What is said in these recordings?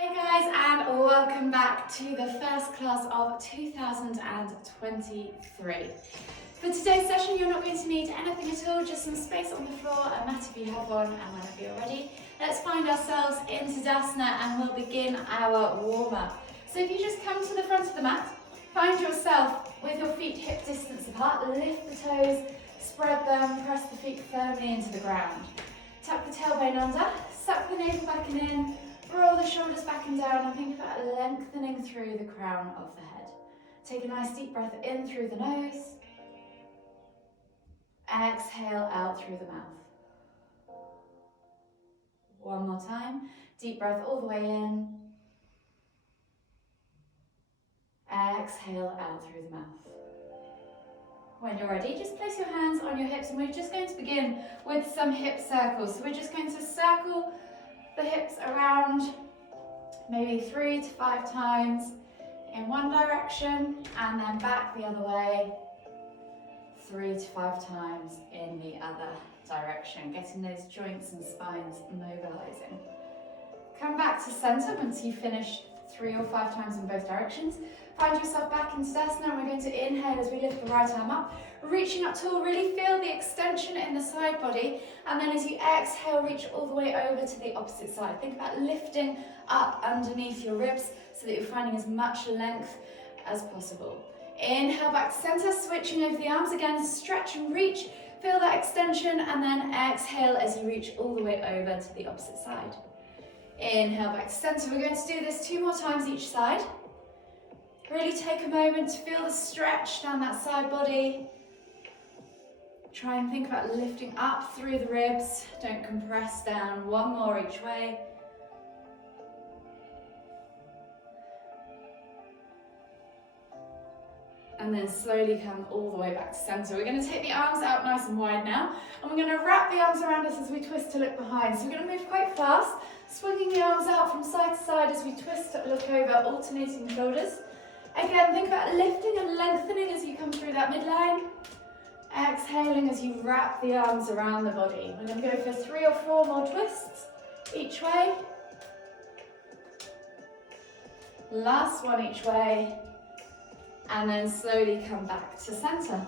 Hey guys, and welcome back to the first class of 2023. For today's session, you're not going to need anything at all, just some space on the floor, a mat if you have one, and whenever you're ready, let's find ourselves into Tadasana and we'll begin our warm-up. So if you just come to the front of the mat, find yourself with your feet hip distance apart, lift the toes, spread them, press the feet firmly into the ground. Tuck the tailbone under, suck the navel back and in, roll the shoulders back and down, and think about lengthening through the crown of the head. Take a nice deep breath in through the nose. Exhale out through the mouth. One more time. Deep breath all the way in. Exhale out through the mouth. When you're ready, just place your hands on your hips, and we're just going to begin with some hip circles. So we're just going to circle the hips around maybe 3 to 5 times in one direction, and then back the other way 3 to 5 times in the other direction, getting those joints and spines mobilizing. Come back to center once you've finished 3 or 5 times in both directions. Find yourself back in Tadasana, and we're going to inhale as we lift the right arm up, reaching up tall. Really feel the extension in the side body, and then as you exhale, reach all the way over to the opposite side. Think about lifting up underneath your ribs so that you're finding as much length as possible. Inhale back to center, switching over the arms again, stretch and reach, feel that extension, and then exhale as you reach all the way over to the opposite side. Inhale back to center. We're going to do this 2 more times each side. Really take a moment to feel the stretch down that side body. Try and think about lifting up through the ribs. Don't compress down. 1 more each way. And then slowly come all the way back to center. We're going to take the arms out nice and wide now, and we're going to wrap the arms around us as we twist to look behind. So we're going to move quite fast, swinging the arms out from side to side as we twist to look over, alternating the shoulders. Again, think about lifting and lengthening as you come through that midline. Exhaling as you wrap the arms around the body. We're going to go for 3 or 4 more twists each way. Last one each way. And then slowly come back to center.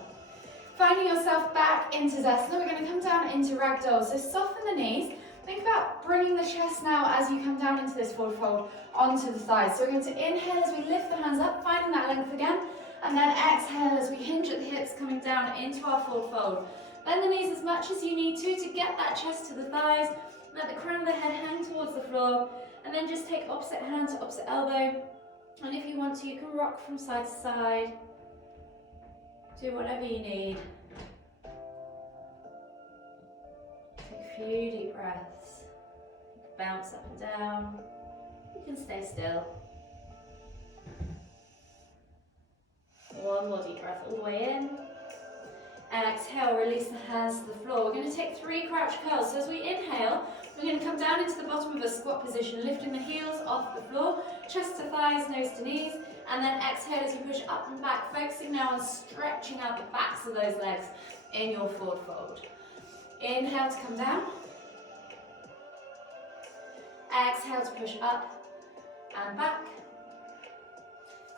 Finding yourself back into Tadasana, we're going to come down into ragdoll. So soften the knees. Think about bringing the chest now as you come down into this forward fold onto the thighs. So we're going to inhale as we lift the hands up, finding that length again. And then exhale as we hinge at the hips, coming down into our forward fold. Bend the knees as much as you need to get that chest to the thighs. Let the crown of the head hang towards the floor. And then just take opposite hand to opposite elbow. And if you want to, you can rock from side to side. Do whatever you need. Take a few deep breaths. You can bounce up and down. You can stay still. 1 more deep breath all the way in. And exhale, release the hands to the floor. We're going to take 3 crouch curls. So as we inhale, we're going to come down into the bottom of a squat position, lifting the heels off the floor, chest to thighs, nose to knees, and then exhale as you push up and back, focusing now on stretching out the backs of those legs in your forward fold. Inhale to come down. Exhale to push up and back.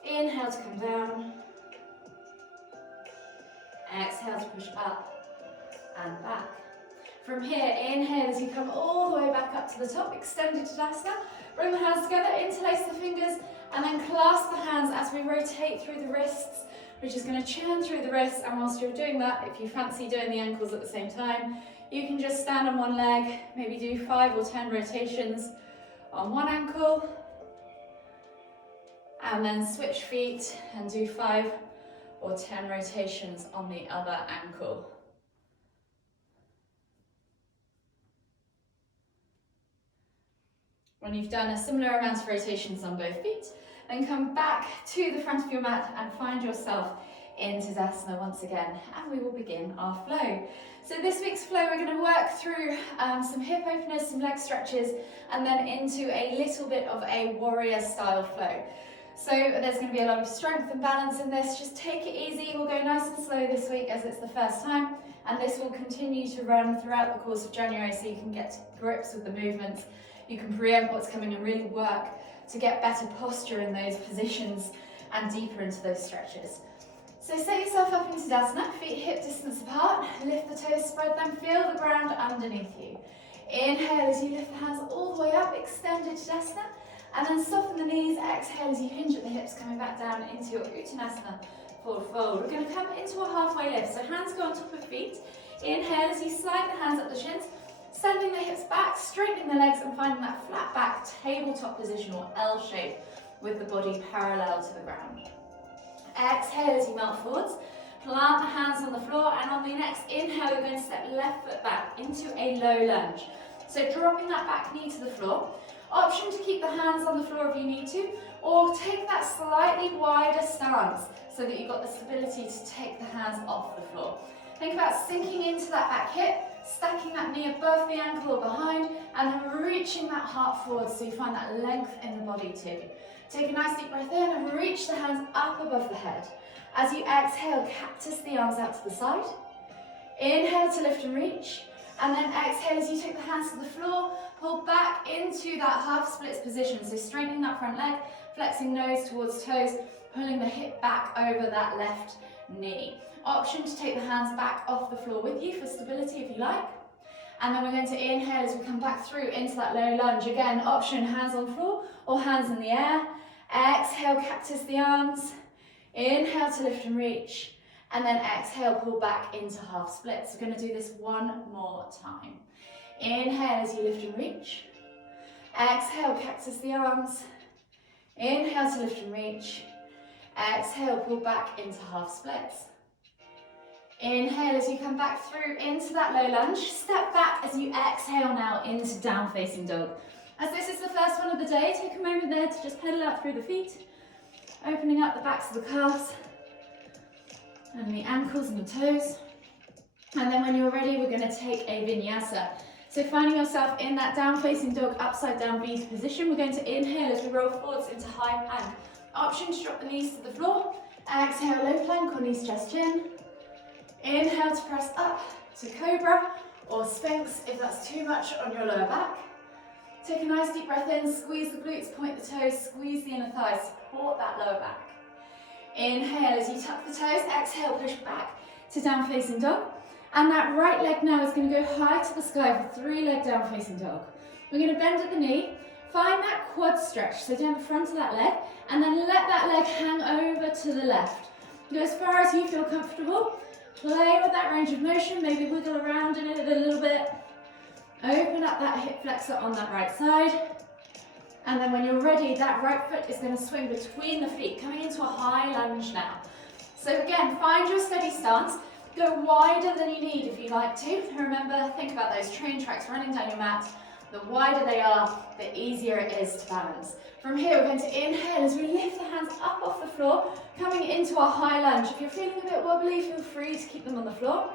Inhale to come down. Exhale to push up and back. From here, inhale as you come all the way back up to the top, extended Tadasana. Bring the hands together, interlace the fingers, and then clasp the hands as we rotate through the wrists. We're just going to churn through the wrists, and whilst you're doing that, if you fancy doing the ankles at the same time, you can just stand on one leg, maybe do 5 or 10 rotations on one ankle, and then switch feet and do 5 or 10 rotations on the other ankle. When you've done a similar amount of rotations on both feet, then come back to the front of your mat and find yourself in Tadasana once again, and we will begin our flow. So this week's flow, we're going to work through some hip openers, some leg stretches, and then into a little bit of a warrior style flow. So there's going to be a lot of strength and balance in this. Just take it easy. We'll go nice and slow this week as it's the first time, and this will continue to run throughout the course of January so you can get to grips with the movements. You can preempt what's coming and really work to get better posture in those positions and deeper into those stretches. So set yourself up into Tadasana, feet hip distance apart, lift the toes, spread them, feel the ground underneath you. Inhale as you lift the hands all the way up, extended Tadasana, and then soften the knees. Exhale as you hinge at the hips, coming back down into your Uttanasana, forward fold. We're going to come into a halfway lift, so hands go on top of feet. Inhale as you slide the hands up the shins, sending the hips back, straightening the legs and finding that flat back tabletop position or L shape with the body parallel to the ground. Exhale as you melt forwards, plant the hands on the floor, and on the next inhale you're going to step left foot back into a low lunge. So dropping that back knee to the floor. Option to keep the hands on the floor if you need to, or take that slightly wider stance so that you've got the stability to take the hands off the floor. Think about sinking into that back hip, stacking that knee above the ankle or behind, and then reaching that heart forward so you find that length in the body too. Take a nice deep breath in and reach the hands up above the head. As you exhale, cactus the arms out to the side. Inhale to lift and reach, and then exhale as you take the hands to the floor, pull back into that half splits position, so straightening that front leg, flexing nose towards toes, pulling the hip back over that left knee. Option to take the hands back off the floor with you for stability if you like. And then we're going to inhale as we come back through into that low lunge. Again, option hands on floor or hands in the air. Exhale, cactus the arms. Inhale to lift and reach. And then exhale, pull back into half splits. We're going to do this one more time. Inhale as you lift and reach. Exhale, cactus the arms. Inhale to lift and reach. Exhale, pull back into half splits. Inhale as you come back through into that low lunge. Step back as you exhale now into down facing dog. As this is the first one of the day, take a moment there to just pedal out through the feet, opening up the backs of the calves and the ankles and the toes. And then when you're ready, we're going to take a vinyasa. So finding yourself in that down facing dog, upside down V position, we're going to inhale as we roll forwards into high plank. Option to drop the knees to the floor. Exhale, low plank or knees chest chin. Inhale to press up to cobra or sphinx if that's too much on your lower back. Take a nice deep breath in, squeeze the glutes, point the toes, squeeze the inner thighs, support that lower back. Inhale as you tuck the toes, exhale, push back to down facing dog. And that right leg now is going to go high to the sky for 3-leg down facing dog. We're going to bend at the knee, find that quad stretch, so down the front of that leg, and then let that leg hang over to the left. Go as far as you feel comfortable. Play with that range of motion, maybe wiggle around in it a little bit. Open up that hip flexor on that right side. And then when you're ready, that right foot is going to swing between the feet, coming into a high lunge now. So again, find your steady stance. Go wider than you need if you like to. Remember, think about those train tracks running down your mat. The wider they are, the easier it is to balance. From here, we're going to inhale as we lift the hands up off the floor, coming into our high lunge. If you're feeling a bit wobbly, feel free to keep them on the floor.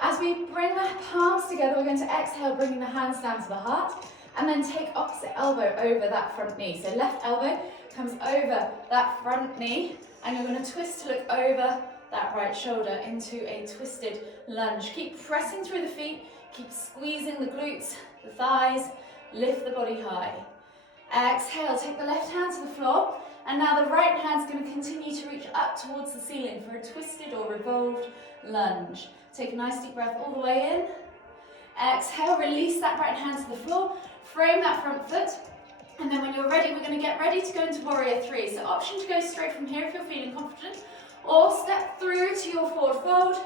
As we bring the palms together, we're going to exhale, bringing the hands down to the heart, and then take opposite elbow over that front knee. So left elbow comes over that front knee, and you're going to twist to look over that right shoulder into a twisted lunge. Keep pressing through the feet, keep squeezing the glutes, the thighs, lift the body high. Exhale, take the left hand to the floor, and now the right hand's going to continue to reach up towards the ceiling for a twisted or revolved lunge. Take a nice deep breath all the way in. Exhale, release that right hand to the floor, frame that front foot, and then when you're ready, we're going to get ready to go into warrior three. So option to go straight from here if you're feeling confident, or step through to your forward fold,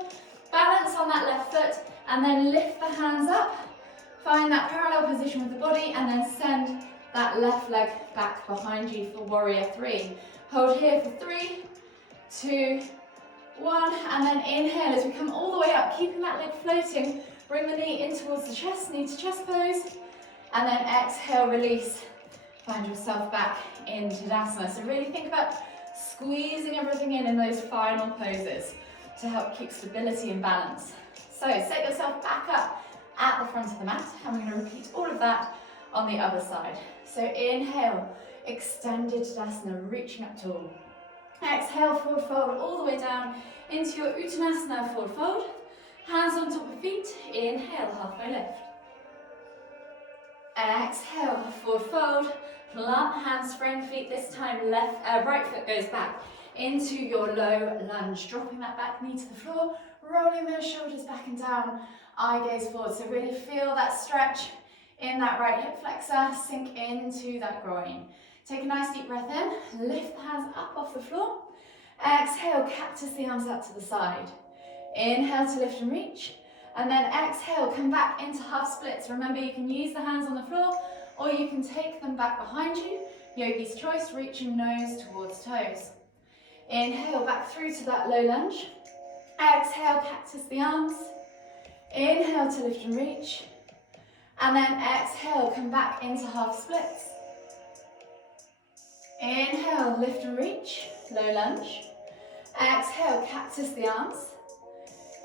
balance on that left foot, and then lift the hands up, find that parallel position with the body, and then send that left leg back behind you for warrior three. Hold here for 3, 2, 1, and then inhale as we come all the way up, keeping that leg floating. Bring the knee in towards the chest, knee to chest pose, and then exhale, release. Find yourself back in Tadasana. So really think about squeezing everything in those final poses to help keep stability and balance. So set yourself back up at the front of the mat, and we're going to repeat all of that on the other side. So inhale, extended Tadasana, reaching up tall. Exhale, forward fold all the way down into your Uttanasana forward fold. Hands on top of feet. Inhale, halfway lift. Exhale, forward fold. Plant the hands, frame the feet. This time, right foot goes back into your low lunge, dropping that back knee to the floor, rolling those shoulders back and down, eye gaze forward. So really feel that stretch in that right hip flexor, sink into that groin. Take a nice deep breath in, lift the hands up off the floor. Exhale, cactus the arms up to the side. Inhale to lift and reach, and then exhale, come back into half splits. Remember, you can use the hands on the floor, or you can take them back behind you. Yogi's choice, reaching nose towards toes. Inhale, back through to that low lunge. Exhale, cactus the arms. Inhale to lift and reach. And then exhale, come back into half splits. Inhale, lift and reach, low lunge. Exhale, cactus the arms.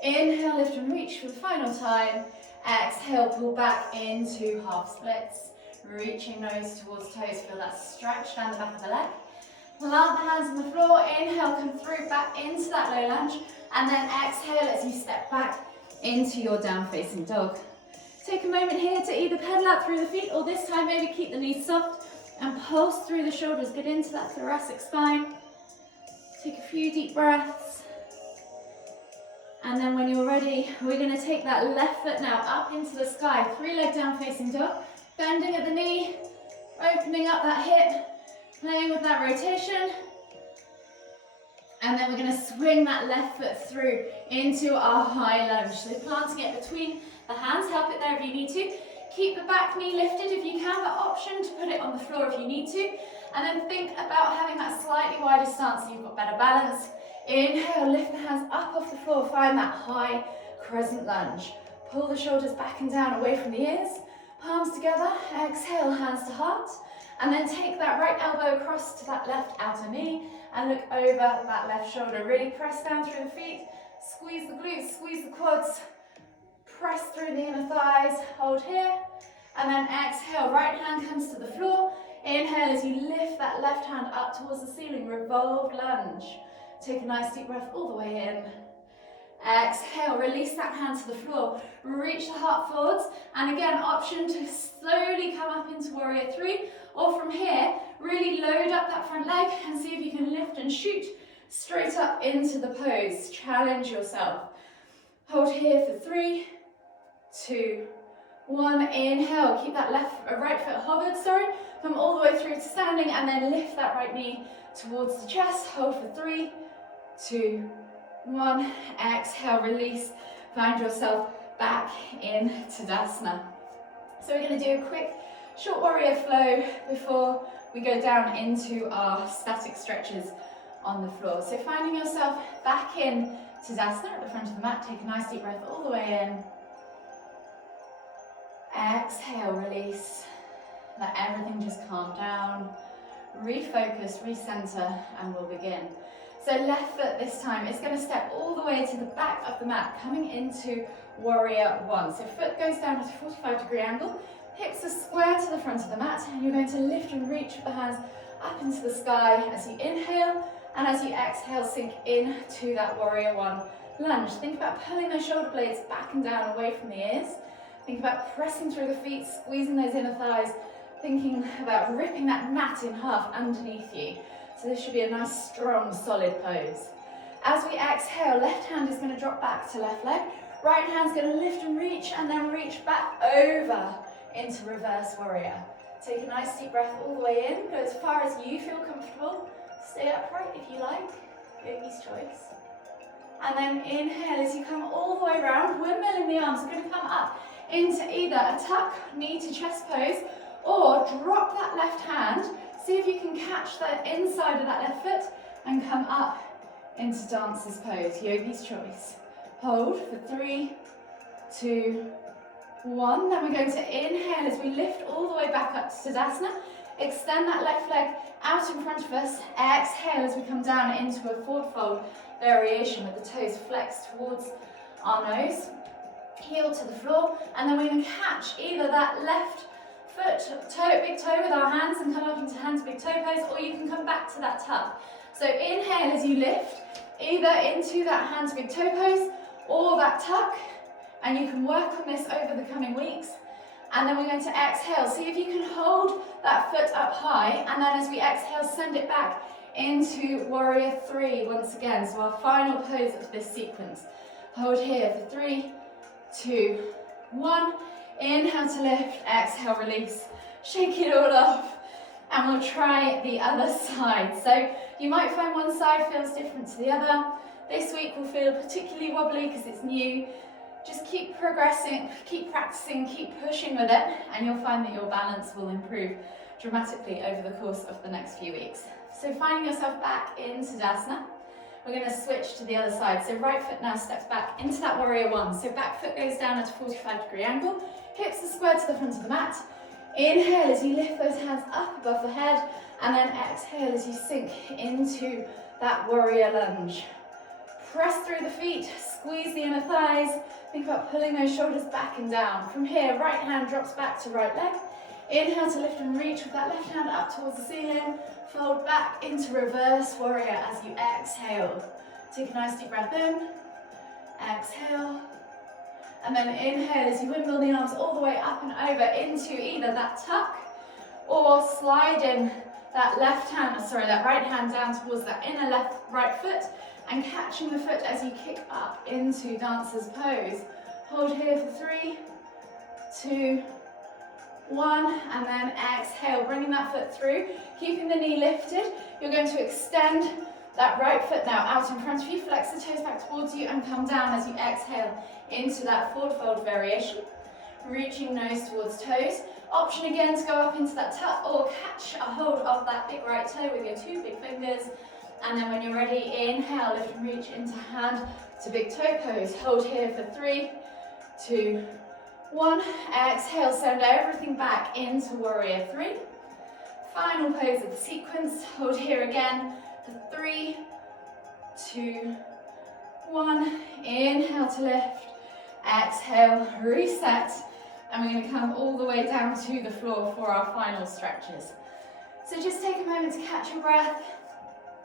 Inhale, lift and reach for the final time. Exhale, pull back into half splits. Reaching nose towards toes, feel that stretch down the back of the leg. Plant the hands on the floor, inhale, come through back into that low lunge, and then exhale as you step back into your down facing dog. Take a moment here to either pedal out through the feet, or this time maybe keep the knees soft and pulse through the shoulders, get into that thoracic spine. Take a few deep breaths. And then when you're ready, we're going to take that left foot now up into the sky, 3-leg down facing dog, bending at the knee, opening up that hip, playing with that rotation. And then we're going to swing that left foot through into our high lunge. So planting it between the hands, help it there if you need to. Keep the back knee lifted if you can, the option to put it on the floor if you need to. And then think about having that slightly wider stance so you've got better balance. Inhale, lift the hands up off the floor, find that high crescent lunge. Pull the shoulders back and down away from the ears, palms together, exhale, hands to heart. And then take that right elbow across to that left outer knee and look over that left shoulder. Really press down through the feet, squeeze the glutes, squeeze the quads, press through the inner thighs, hold here. And then exhale, right hand comes to the floor. Inhale as you lift that left hand up towards the ceiling, revolved lunge. Take a nice deep breath all the way in. Exhale, release that hand to the floor. Reach the heart forwards. And again, option to slowly come up into warrior 3. Or from here, really load up that front leg and see if you can lift and shoot straight up into the pose. Challenge yourself. Hold here for 3, 2, 1. Inhale, keep that right foot hovered, Come all the way through to standing and then lift that right knee towards the chest. Hold for 3, 2, 1. Exhale, release. Find yourself back in Tadasana. So we're going to do a quick short warrior flow before we go down into our static stretches on the floor. So finding yourself back in Tadasana at the front of the mat, take a nice deep breath all the way in. Exhale, release. Let everything just calm down. Refocus, recenter, and we'll begin. So left foot this time is going to step all the way to the back of the mat, coming into warrior 1. So foot goes down at a 45-degree angle, hips are square to the front of the mat, and you're going to lift and reach with the hands up into the sky as you inhale, and as you exhale, sink into that warrior 1 lunge. Think about pulling those shoulder blades back and down away from the ears. Think about pressing through the feet, squeezing those inner thighs, thinking about ripping that mat in half underneath you. So this should be a nice, strong, solid pose. As we exhale, left hand is going to drop back to left leg. Right hand's going to lift and then reach back over into reverse warrior. Take a nice deep breath all the way in. Go as far as you feel comfortable. Stay upright if you like. Yogi's choice. And then inhale as you come all the way around. Windmill in the arms. We're going to come up into either a tuck, knee to chest pose, or drop that left hand. See if you can catch the inside of that left foot and come up into dancer's pose, yogi's choice. Hold for 3, 2, 1. Then we're going to inhale as we lift all the way back up to Tadasana. Extend that left leg out in front of us. Exhale as we come down into a forward fold variation with the toes flexed towards our nose. Heel to the floor. And then we're going to catch either that left foot, toe, big toe with our hands and come up into hands, big toe pose, or you can come back to that tuck. So inhale as you lift, either into that hands, big toe pose or that tuck, and you can work on this over the coming weeks. And then we're going to exhale. See if you can hold that foot up high, and then as we exhale, send it back into warrior three once again. So our final pose of this sequence. Hold here for 3, 2, 1. Inhale to lift, exhale, release. Shake it all off. And we'll try the other side. So you might find one side feels different to the other. This week will feel particularly wobbly because it's new. Just keep progressing, keep practicing, keep pushing with it, and you'll find that your balance will improve dramatically over the course of the next few weeks. So finding yourself back in Tadasana, we're going to switch to the other side. So right foot now steps back into that warrior one. So back foot goes down at a 45-degree angle, hips are squared to the front of the mat. Inhale as you lift those hands up above the head, and then exhale as you sink into that warrior lunge. Press through the feet, squeeze the inner thighs. Think about pulling those shoulders back and down. From here, right hand drops back to right leg. Inhale to lift and reach with that left hand up towards the ceiling. Fold back into reverse warrior as you exhale. Take a nice deep breath in. Exhale. And then inhale as you windmill the arms all the way up and over into either that tuck or sliding that right hand down towards that inner right foot and catching the foot as you kick up into dancer's pose. Hold here for 3, 2, 1, and then exhale, bringing that foot through, keeping the knee lifted. You're going to extend that right foot now out in front of you, flex the toes back towards you and come down as you exhale into that forward fold variation. Reaching nose towards toes. Option again to go up into that tuck or catch a hold of that big right toe with your 2 big fingers. And then when you're ready, inhale, lift and reach into hand to big toe pose. Hold here for 3, 2, 1. Exhale, send everything back into warrior 3. Final pose of the sequence. Hold here again for 3, 2, 1. Inhale to lift. Exhale, reset. And we're going to come all the way down to the floor for our final stretches. So just take a moment to catch your breath.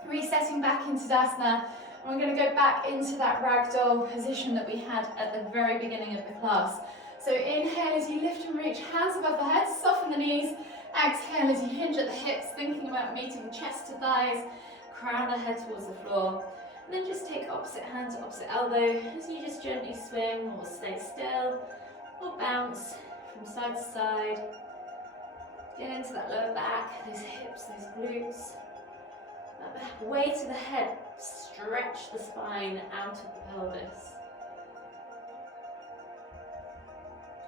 Resetting back into Tadasana, and we're going to go back into that ragdoll position that we had at the very beginning of the class. So inhale as you lift and reach, hands above the head, soften the knees. Exhale as you hinge at the hips, thinking about meeting chest to thighs, crown the head towards the floor. And then just take opposite hand to opposite elbow as you just gently swing or stay still or bounce from side to side. Get into that lower back, those hips, those glutes. Weight to the head, stretch the spine out of the pelvis.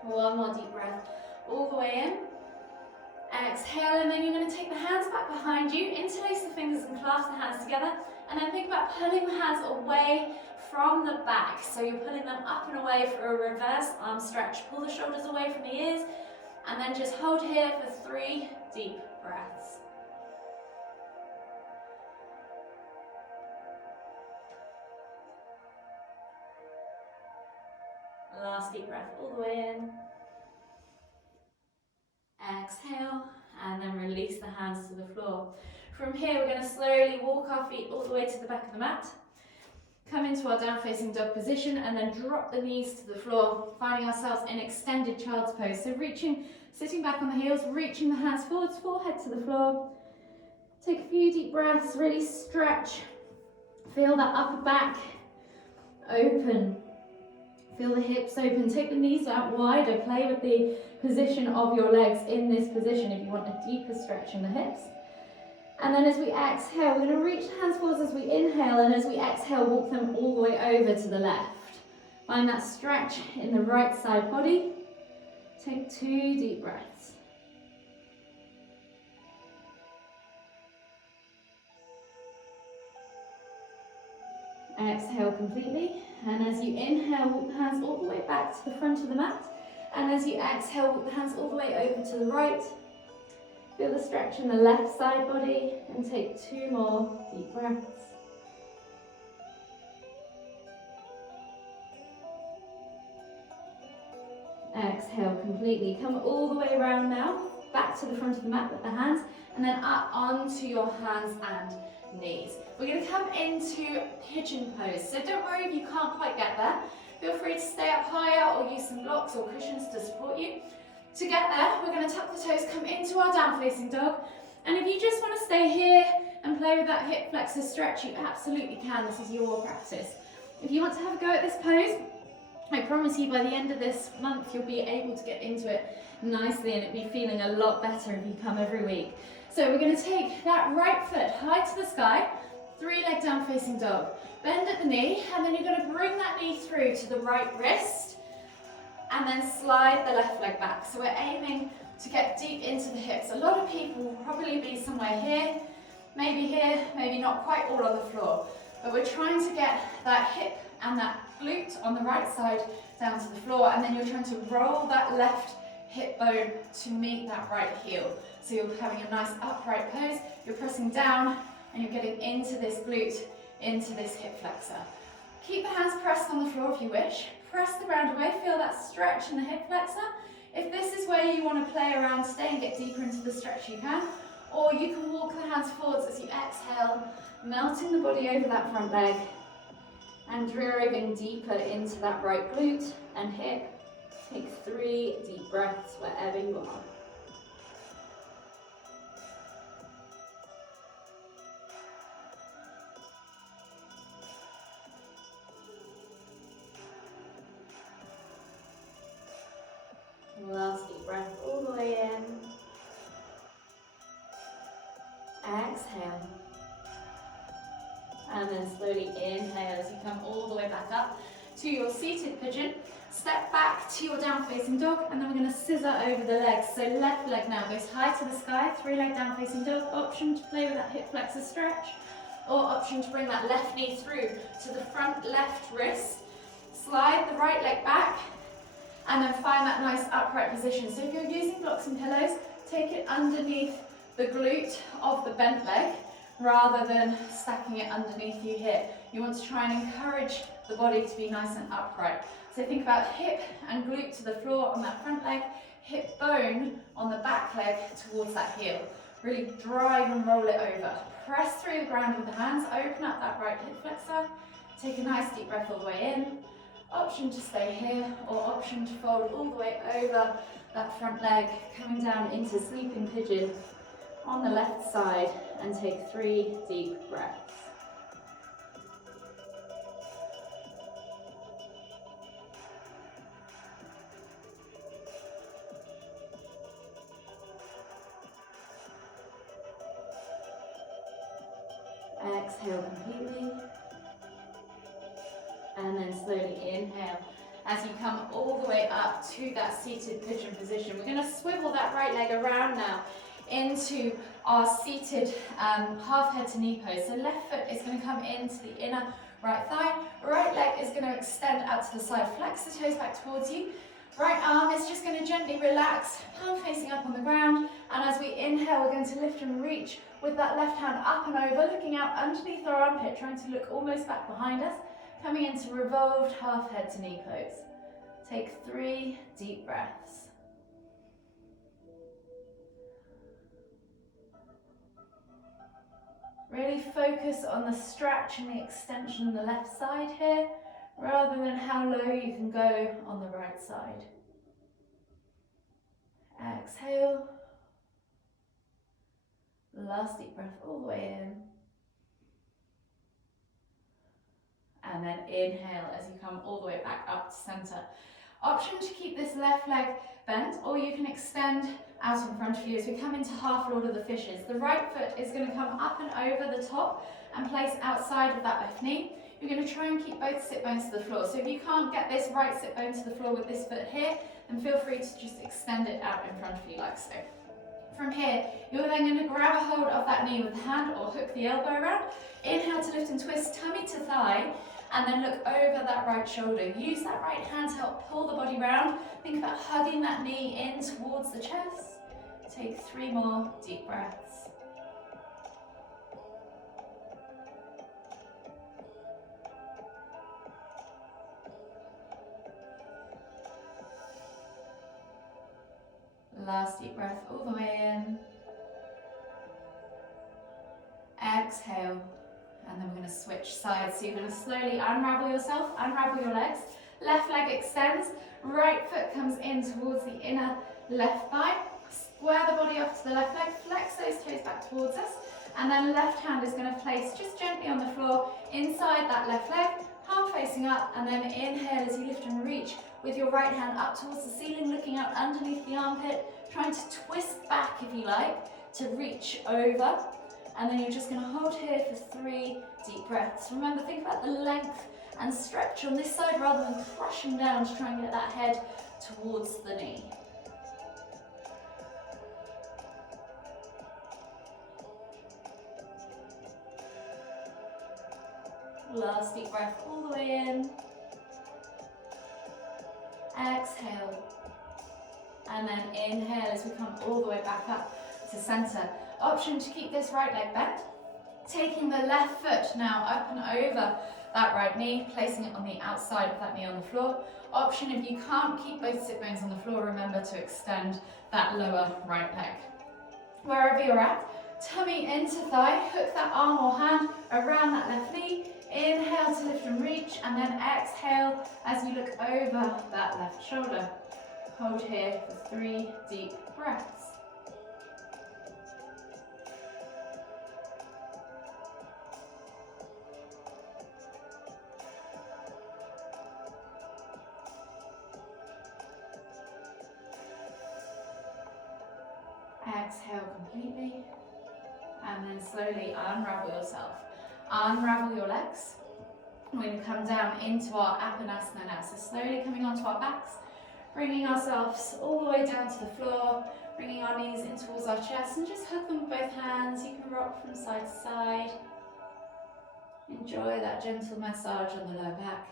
One more deep breath all the way in. Exhale, and then you're going to take the hands back behind you, interlace the fingers and clasp the hands together, and then think about pulling the hands away from the back. So you're pulling them up and away for a reverse arm stretch. Pull the shoulders away from the ears, and then just hold here for 3 deep breaths. Last deep breath all the way in. Exhale, and then release the hands to the floor. From here, we're going to slowly walk our feet all the way to the back of the mat. Come into our down facing dog position and then drop the knees to the floor, finding ourselves in extended child's pose. So sitting back on the heels, reaching the hands forwards, forehead to the floor. Take a few deep breaths, really stretch. Feel that upper back open. Feel the hips open, take the knees out wider, play with the position of your legs in this position if you want a deeper stretch in the hips. And then as we exhale, we're going to reach the hands forwards as we inhale, and as we exhale, walk them all the way over to the left. Find that stretch in the right side body. Take 2 deep breaths. Exhale completely, and as you inhale, walk the hands all the way back to the front of the mat, and as you exhale, walk the hands all the way over to the right. Feel the stretch in the left side body, and take 2 more deep breaths. Exhale completely. Come all the way around now, back to the front of the mat with the hands, and then up onto your hands and knees. We're going to come into pigeon pose, so don't worry if you can't quite get there. Feel free to stay up higher or use some blocks or cushions to support you. To get there, we're going to tuck the toes, come into our down facing dog. And if you just want to stay here and play with that hip flexor stretch, you absolutely can. This is your practice. If you want to have a go at this pose, I promise you by the end of this month, you'll be able to get into it nicely and it'll be feeling a lot better if you come every week. So we're going to take that right foot high to the sky, 3-leg down facing dog. Bend at the knee, and then you're going to bring that knee through to the right wrist, and then slide the left leg back. So we're aiming to get deep into the hips. A lot of people will probably be somewhere here, maybe not quite all on the floor. But we're trying to get that hip and that glute on the right side down to the floor, and then you're trying to roll that left hip bone to meet that right heel. So you're having a nice upright pose, you're pressing down, and you're getting into this glute, into this hip flexor. Keep the hands pressed on the floor if you wish. Press the ground away, feel that stretch in the hip flexor. If this is where you want to play around, stay and get deeper into the stretch, you can. Or you can walk the hands forwards as you exhale, melting the body over that front leg and driving deeper into that right glute and hip. Take 3 deep breaths wherever you are. Last deep breath all the way in. Exhale. And then slowly inhale as you come all the way back up to your seated pigeon. Step back to your down facing dog, and then we're going to scissor over the legs. So left leg now goes high to the sky, 3-leg down facing dog. Option to play with that hip flexor stretch, or option to bring that left knee through to the front left wrist. Slide the right leg back, and then find that nice upright position. So if you're using blocks and pillows, take it underneath the glute of the bent leg rather than stacking it underneath you here. You want to try and encourage the body to be nice and upright. So think about hip and glute to the floor on that front leg, hip bone on the back leg towards that heel. Really drive and roll it over. Press through the ground with the hands, open up that right hip flexor. Take a nice deep breath all the way in. Option to stay here, or option to fold all the way over that front leg, coming down into sleeping pigeon on the left side, and take 3 deep breaths. Exhale completely. And then slowly inhale as you come all the way up to that seated pigeon position. We're going to swivel that right leg around now into our seated half head to knee pose. So left foot is going to come into the inner right thigh. Right leg is going to extend out to the side. Flex the toes back towards you. Right arm is just going to gently relax, palm facing up on the ground. And as we inhale, we're going to lift and reach with that left hand up and over, looking out underneath our armpit, trying to look almost back behind us. Coming into revolved half head to knee pose. Take 3 deep breaths. Really focus on the stretch and the extension on the left side here, rather than how low you can go on the right side. Exhale. Last deep breath all the way in. And then inhale as you come all the way back up to center. Option to keep this left leg bent, or you can extend out in front of you as we come into half Lord of the Fishes. The right foot is going to come up and over the top and place outside of that left knee. You're going to try and keep both sit bones to the floor. So if you can't get this right sit bone to the floor with this foot here, then feel free to just extend it out in front of you like so. From here, you're then going to grab a hold of that knee with the hand or hook the elbow around. Inhale to lift and twist tummy to thigh, and then look over that right shoulder. Use that right hand to help pull the body round. Think about hugging that knee in towards the chest. Take 3 more deep breaths. Last deep breath all the way in. Exhale. And then we're going to switch sides. So you're going to slowly unravel yourself, unravel your legs. Left leg extends, right foot comes in towards the inner left thigh, square the body off to the left leg, flex those toes back towards us, and then left hand is going to place just gently on the floor inside that left leg, palm facing up, and then inhale as you lift and reach with your right hand up towards the ceiling, looking out underneath the armpit, trying to twist back if you like, to reach over. And then you're just going to hold here for 3 deep breaths. Remember, think about the length and stretch on this side rather than crushing down to try and get that head towards the knee. Last deep breath all the way in. Exhale. And then inhale as we come all the way back up to center. Option to keep this right leg bent. Taking the left foot now up and over that right knee, placing it on the outside of that knee on the floor. Option, if you can't keep both sit bones on the floor, remember to extend that lower right leg. Wherever you're at, tummy into thigh, hook that arm or hand around that left knee. Inhale to lift and reach, and then exhale as you look over that left shoulder. Hold here for 3 deep breaths. Exhale completely, and then slowly unravel yourself. Unravel your legs. We're going to come down into our Apanasana now. So slowly coming onto our backs, bringing ourselves all the way down to the floor, bringing our knees in towards our chest, and just hug them with both hands. You can rock from side to side. Enjoy that gentle massage on the lower back.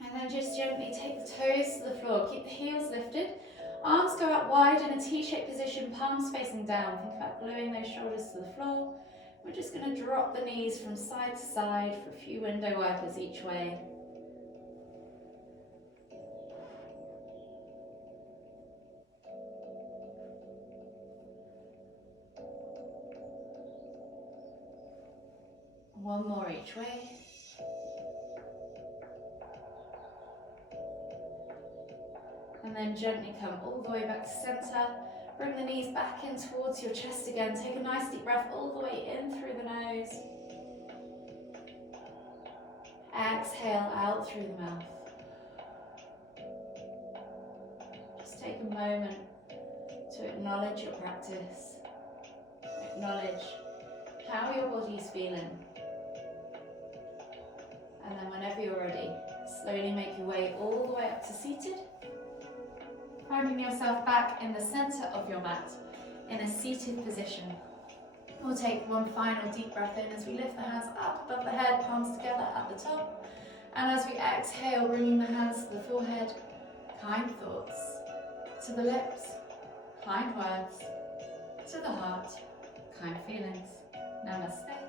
And then just gently take the toes to the floor. Keep the heels lifted. Arms go out wide in a T-shaped position, palms facing down. Think about gluing those shoulders to the floor. We're just going to drop the knees from side to side for a few window wipers each way. One more each way. And then gently come all the way back to center. Bring the knees back in towards your chest again. Take a nice deep breath all the way in through the nose. Exhale out through the mouth. Just take a moment to acknowledge your practice. Acknowledge how your body is feeling. And then whenever you're ready, slowly make your way all the way up to seated. Finding yourself back in the center of your mat in a seated position. We'll take one final deep breath in as we lift the hands up above the head, palms together at the top. And as we exhale, bringing the hands to the forehead, kind thoughts. To the lips, kind words. To the heart, kind feelings. Namaste.